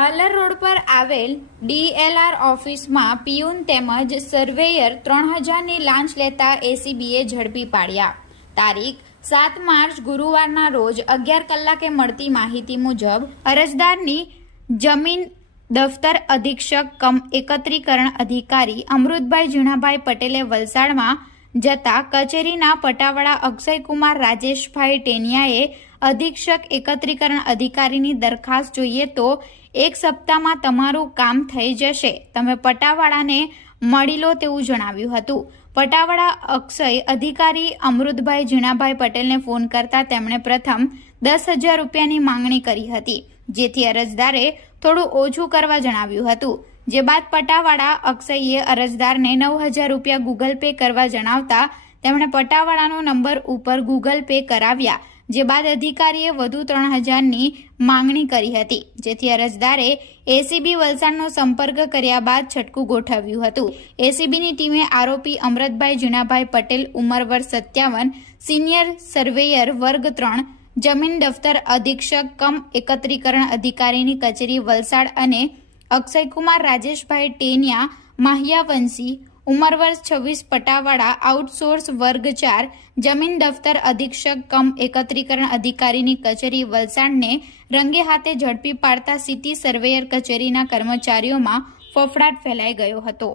આવેલ ડીએલઆર ઓફિસમાં પિયુન તેમજ સર્વેયર ત્રણ હજારની લાંચ લેતા એસીબીએ ઝડપી પાડ્યા. તારીખ સાત માર્ચ ગુરુવારના રોજ અગિયાર કલાકે મળતી માહિતી મુજબ અરજદારની જમીન દફતર અધિક્ષક કમ એકત્રીકરણ અધિકારી અમૃતભાઈ ઝીણાભાઈ પટેલે વલસાડમાં જતા કચેરીના પટાવાળા અક્ષયકુમાર રાજેશભાઈ ટેનિયાએ અધિક્ષક એકત્રીકરણ અધિકારીની દરખાસ્ત જોઈએ તો એક સપ્તાહમાં તમારું કામ થઈ જશે. તમે પટાવાળાને મળી લો તેવું જણાવ્યું હતું. પટાવાળા અક્ષય અધિકારી અમૃતભાઈ ઝીણાભાઈ પટેલને ફોન કરતા તેમણે પ્રથમ દસ હજાર રૂપિયાની માંગણી કરી હતી, જેથી અરજદારે થોડું ઓછું કરવા જણાવ્યું હતું. જે બાદ પટાવાળા અક્ષયે અરજદારને નવ હજાર રૂપિયા ગૂગલ પે કરવા જણાવતા તેમણે પટાવાળાનો નંબર ઉપર ગૂગલ પે કરાવ્યા, જે બાદ અધિકારીએ વધુ ત્રણ હજારની માંગણી કરી હતી, જેથી અરજદારે એસીબી વલસાડનો સંપર્ક કર્યા બાદ છટકું ગોઠવ્યું હતું. એસીબીની ટીમે આરોપી અમરતભાઈ જીણાભાઈ પટેલ, ઉંમર વર્ષ સત્યાવન, સિનિયર સર્વેયર વર્ગ ત્રણ, જમીન દફતર અધિક્ષક, કમ એકત્રીકરણ અધિકારીની કચેરી વલસાડ અને અક્ષયકુમાર, રાજેશભાઈ ટેનિયા માહિયાવંશી ઉંમર વર્ષ છવ્વીસ પટાવાળા આઉટસોર્સ વર્ગ ચાર, જમીન દફતર અધિક્ષક કમ એકત્રીકરણ અધિકારીની કચેરી વલસાડને રંગે હાથે ઝડપી પાડતા સિટી સર્વેયર કચેરીના કર્મચારીઓમાં ફફડાટ ફેલાઈ ગયો હતો.